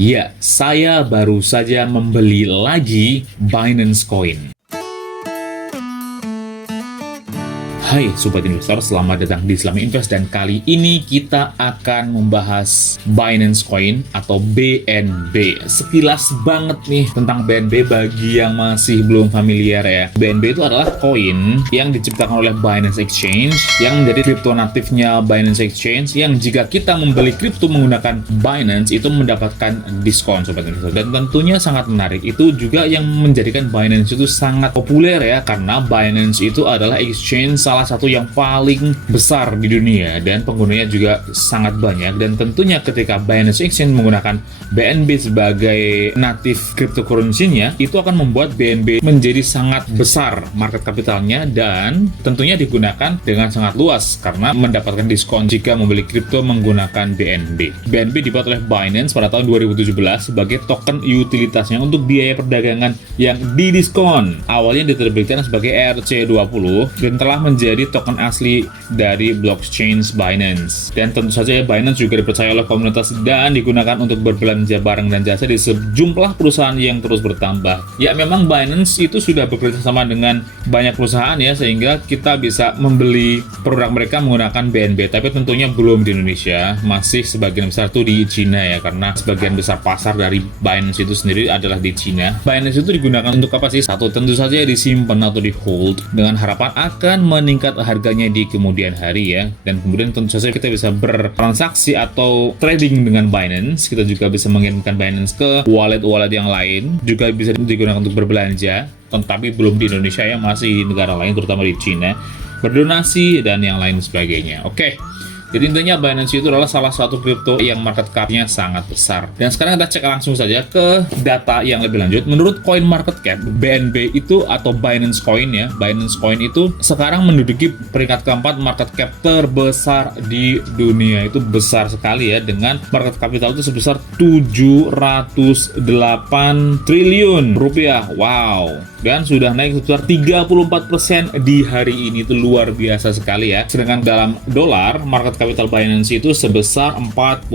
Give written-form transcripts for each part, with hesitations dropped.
Ya, saya baru saja membeli lagi Binance Coin. Hai Sobat Investor, selamat datang di Islami Invest dan kali ini kita akan membahas Binance Coin atau BNB. Sekilas banget nih tentang BNB bagi yang masih belum familiar ya. BNB itu adalah koin yang diciptakan oleh Binance Exchange yang menjadi kripto natifnya Binance Exchange yang jika kita membeli kripto menggunakan Binance itu mendapatkan diskon Sobat Investor. Dan tentunya sangat menarik, itu juga yang menjadikan Binance itu sangat populer ya, karena Binance itu adalah exchange salah satu yang paling besar di dunia dan penggunanya juga sangat banyak. Dan tentunya ketika Binance Exchange menggunakan BNB sebagai native cryptocurrency-nya, itu akan membuat BNB menjadi sangat besar market capitalnya dan tentunya digunakan dengan sangat luas karena mendapatkan diskon jika membeli kripto menggunakan BNB. BNB dibuat oleh Binance pada tahun 2017 sebagai token utilitasnya untuk biaya perdagangan yang didiskon. Awalnya diterbitkan sebagai ERC20 dan telah menjadi token asli dari blockchain Binance. Dan tentu saja Binance juga dipercaya oleh komunitas dan digunakan untuk berbelanja barang dan jasa di sejumlah perusahaan yang terus bertambah. Ya, memang Binance itu sudah bekerja sama dengan banyak perusahaan ya, sehingga kita bisa membeli produk mereka menggunakan BNB. Tapi tentunya belum di Indonesia, masih sebagian besar itu di Cina ya, karena sebagian besar pasar dari Binance itu sendiri adalah di Cina. Binance itu digunakan untuk apa sih? Satu, tentu saja disimpan atau di hold dengan harapan akan meningkat harganya di kemudian hari ya. Dan kemudian tentu saja kita bisa bertransaksi atau trading dengan Binance. Kita juga bisa mengirimkan Binance ke wallet-wallet yang lain, juga bisa digunakan untuk berbelanja, tetapi belum di Indonesia ya, masih di negara lain terutama di Cina, berdonasi dan yang lain sebagainya. Oke. Jadi intinya Binance itu adalah salah satu kripto yang market cap-nya sangat besar. Dan sekarang kita cek langsung saja ke data yang lebih lanjut. Menurut Coin Market Cap, BNB itu atau Binance Coin ya, Binance Coin itu sekarang menduduki peringkat keempat market cap terbesar di dunia. Itu besar sekali ya, dengan market capital itu sebesar 708 triliun rupiah. Wow. Dan sudah naik sebesar 34% di hari ini, itu luar biasa sekali ya. Sedangkan dalam dolar, market capital Binance itu sebesar 48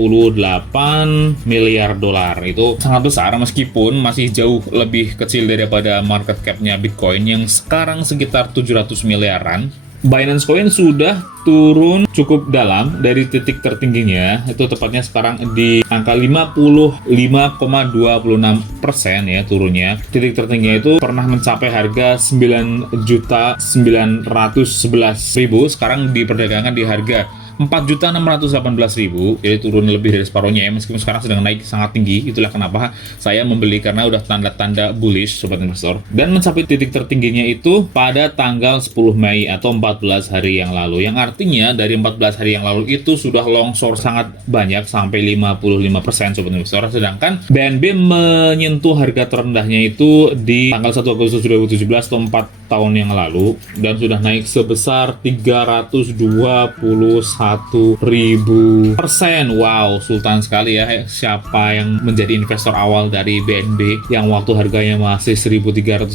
miliar dolar. Itu sangat besar meskipun masih jauh lebih kecil daripada market cap-nya Bitcoin yang sekarang sekitar 700 miliaran. Binance Coin sudah turun cukup dalam dari titik tertingginya, itu tepatnya sekarang di angka 55,26% ya turunnya. Titik tertingginya itu pernah mencapai harga 9.911.000, sekarang diperdagangkan di harga 4.618.000, jadi turun lebih dari separuhnya ya, meskipun sekarang sedang naik sangat tinggi. Itulah kenapa saya membeli, karena udah tanda-tanda bullish Sobat Investor. Dan mencapai titik tertingginya itu pada tanggal 10 Mei atau 14 hari yang lalu, yang artinya dari 14 hari yang lalu itu sudah longsor sangat banyak sampai 55% Sobat Investor. Sedangkan BNB menyentuh harga terendahnya itu di tanggal 1 Agustus 2017 atau 4 tahun yang lalu, dan sudah naik sebesar 321.000%. Wow, sultan sekali ya. Siapa yang menjadi investor awal dari BNB yang waktu harganya masih 1.378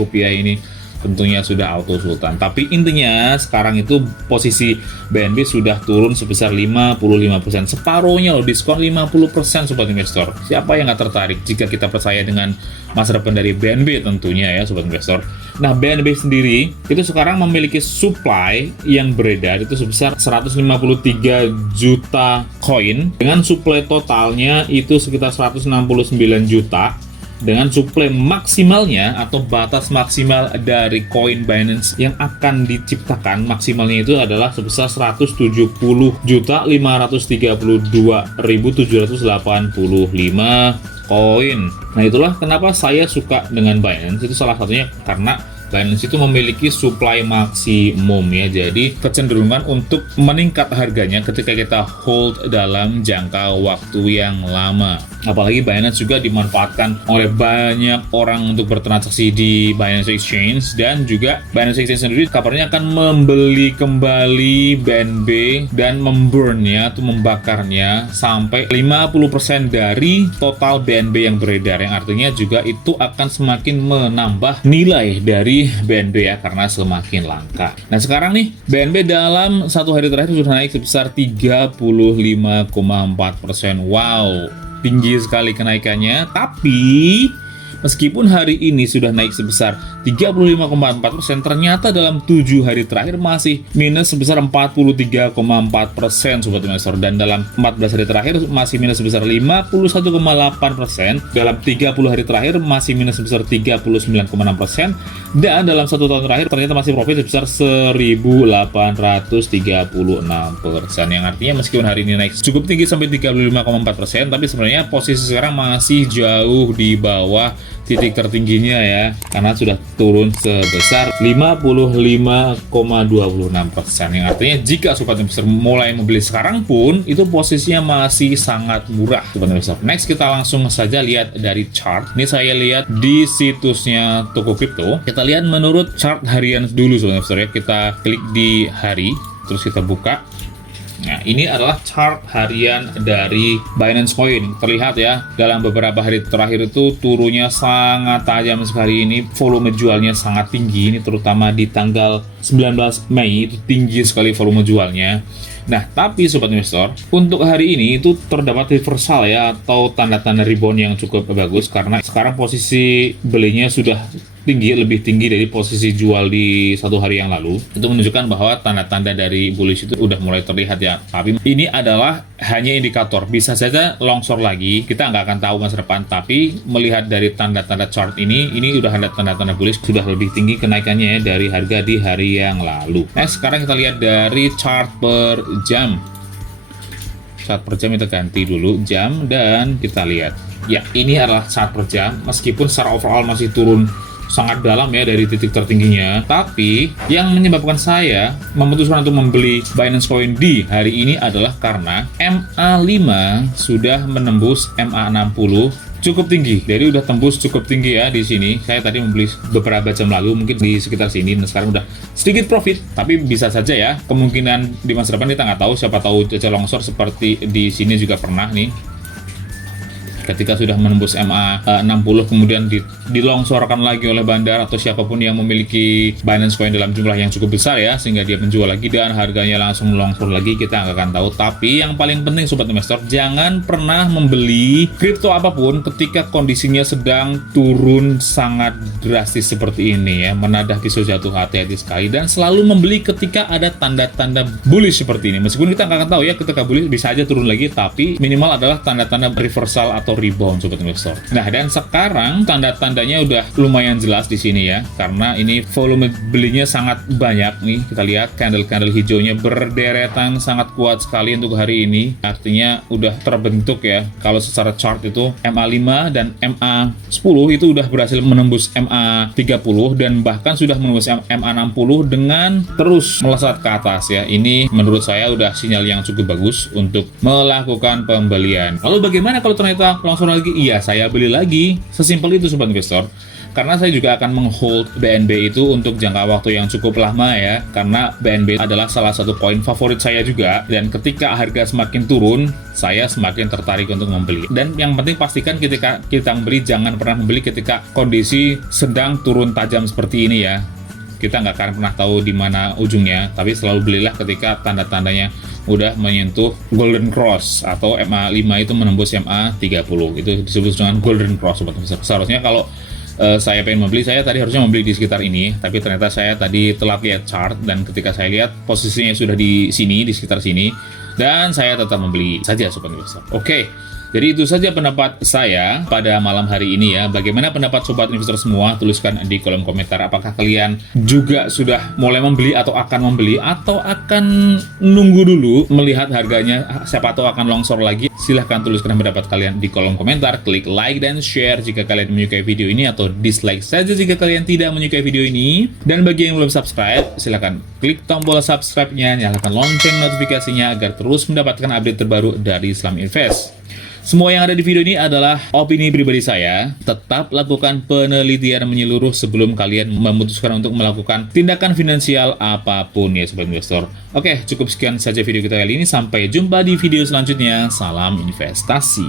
rupiah ini, tentunya sudah auto sultan. Tapi intinya sekarang itu posisi BNB sudah turun sebesar 55%, separuhnya loh, diskon 50% Sobat Investor. Siapa yang nggak tertarik jika kita percaya dengan masa depan dari BNB tentunya ya Sobat Investor. Nah, BNB sendiri itu sekarang memiliki supply yang beredar itu sebesar 153 juta koin, dengan supply totalnya itu sekitar 169 juta. Dengan supply maksimalnya atau batas maksimal dari koin Binance yang akan diciptakan maksimalnya itu adalah sebesar 170.532.785 koin. Nah, itulah kenapa saya suka dengan Binance. Itu salah satunya karena Binance itu memiliki supply maksimum ya, jadi kecenderungan untuk meningkat harganya ketika kita hold dalam jangka waktu yang lama. Apalagi Binance juga dimanfaatkan oleh banyak orang untuk bertransaksi di Binance Exchange, dan juga Binance Exchange sendiri kabarnya akan membeli kembali BNB dan memburnnya atau membakarnya sampai 50% dari total BNB yang beredar, yang artinya juga itu akan semakin menambah nilai dari BNB ya, karena semakin langka. Nah, sekarang nih BNB dalam satu hari terakhir sudah naik sebesar 35,4%. Wow, tinggi sekali kenaikannya. Tapi meskipun hari ini sudah naik sebesar 35,4%, ternyata dalam 7 hari terakhir masih minus sebesar 43,4%, Sobat Investor. Dan dalam 14 hari terakhir masih minus sebesar 51,8%. Dalam 30 hari terakhir masih minus sebesar 39,6%. Dan dalam 1 tahun terakhir ternyata masih profit sebesar 1.836%. Yang artinya meskipun hari ini naik cukup tinggi sampai 35,4%, tapi sebenarnya posisi sekarang masih jauh di bawah titik tertingginya ya, karena sudah turun sebesar 55,26%. Yang artinya jika Sobat Investor mulai membeli sekarang pun itu posisinya masih sangat murah, Sobat Investor. Next kita langsung saja lihat dari chart. Ini saya lihat di situsnya Toko Kripto. Kita lihat menurut chart harian dulu, Sobat Investor ya. Kita klik di hari, terus kita buka. Nah, ini adalah chart harian dari Binance Coin. Terlihat ya, dalam beberapa hari terakhir itu turunnya sangat tajam sekali. Ini volume jualnya sangat tinggi. Ini terutama di tanggal 19 Mei itu tinggi sekali volume jualnya. Nah, tapi Sobat Investor, untuk hari ini itu terdapat reversal ya, atau tanda-tanda rebound yang cukup bagus, karena sekarang posisi belinya sudah tinggi, lebih tinggi dari posisi jual di 1 hari yang lalu. Itu menunjukkan bahwa tanda-tanda dari bullish itu udah mulai terlihat ya. Tapi ini adalah hanya indikator, bisa saja longsor lagi, kita nggak akan tahu masa depan. Tapi melihat dari tanda-tanda chart ini udah ada tanda-tanda bullish, sudah lebih tinggi kenaikannya ya dari harga di hari yang lalu. Nah, sekarang kita lihat dari chart per jam. Chart per jam kita ganti dulu jam, dan kita lihat ya, ini adalah chart per jam. Meskipun secara overall masih turun sangat dalam ya dari titik tertingginya, tapi yang menyebabkan saya memutuskan untuk membeli Binance Coin di hari ini adalah karena MA5 sudah menembus MA60 cukup tinggi. Jadi udah tembus cukup tinggi ya di sini. Saya tadi membeli beberapa jam lalu, mungkin di sekitar sini, dan sekarang udah sedikit profit. Tapi bisa saja ya, kemungkinan di masa depan kita nggak tahu. Siapa tahu cuaca longsor seperti di sini juga pernah nih. Ketika sudah menembus MA60 kemudian dilongsorkan lagi oleh bandar atau siapapun yang memiliki Binance Coin dalam jumlah yang cukup besar ya, sehingga dia menjual lagi dan harganya langsung longsor lagi, kita nggak akan tahu. Tapi yang paling penting Sobat Investor, jangan pernah membeli kripto apapun ketika kondisinya sedang turun sangat drastis seperti ini ya, menadah pisau jatuh, hati-hati sekali. Dan selalu membeli ketika ada tanda-tanda bullish seperti ini. Meskipun kita nggak akan tahu ya, ketika bullish bisa aja turun lagi, tapi minimal adalah tanda-tanda reversal atau rebound, Sobat Investor. Nah, dan sekarang tanda-tandanya udah lumayan jelas di sini ya, karena ini volume belinya sangat banyak nih. Kita lihat candle-candle hijaunya berderetan sangat kuat sekali untuk hari ini. Artinya udah terbentuk ya. Kalau secara chart itu MA5 dan MA10 itu udah berhasil menembus MA30 dan bahkan sudah menembus MA60 dengan terus melesat ke atas ya. Ini menurut saya udah sinyal yang cukup bagus untuk melakukan pembelian. Lalu bagaimana kalau ternyata longsor lagi? Iya, saya beli lagi. Sesimpel itu Sobat Investor. Karena saya juga akan menghold BNB itu untuk jangka waktu yang cukup lama ya. Karena BNB adalah salah satu koin favorit saya juga. Dan ketika harga semakin turun, saya semakin tertarik untuk membeli. Dan yang penting pastikan ketika kita membeli, jangan pernah membeli ketika kondisi sedang turun tajam seperti ini ya. Kita nggak akan pernah tahu di mana ujungnya. Tapi selalu belilah ketika tanda-tandanya udah menyentuh Golden Cross atau MA5 itu menembus MA30. Itu disebut dengan Golden Cross, Sobat Investor. Seharusnya kalau saya pengen membeli, saya tadi harusnya membeli di sekitar ini, tapi ternyata saya tadi telat lihat chart, dan ketika saya lihat posisinya sudah di sini, di sekitar sini, dan saya tetap membeli saja, Sobat Investor. Oke. Jadi itu saja pendapat saya pada malam hari ini ya. Bagaimana pendapat Sobat Investor semua? Tuliskan di kolom komentar. Apakah kalian juga sudah mulai membeli atau akan membeli, atau akan nunggu dulu melihat harganya, siapa tahu akan longsor lagi? Silahkan tuliskan pendapat kalian di kolom komentar. Klik like dan share jika kalian menyukai video ini, atau dislike saja jika kalian tidak menyukai video ini. Dan bagi yang belum subscribe, silahkan klik tombol subscribe-nya, nyalakan lonceng notifikasinya agar terus mendapatkan update terbaru dari Islam Invest. Semua yang ada di video ini adalah opini pribadi saya. Tetap lakukan penelitian menyeluruh sebelum kalian memutuskan untuk melakukan tindakan finansial apapun ya, Sobat Investor. Oke, cukup sekian saja video kita kali ini. Sampai jumpa di video selanjutnya. Salam investasi.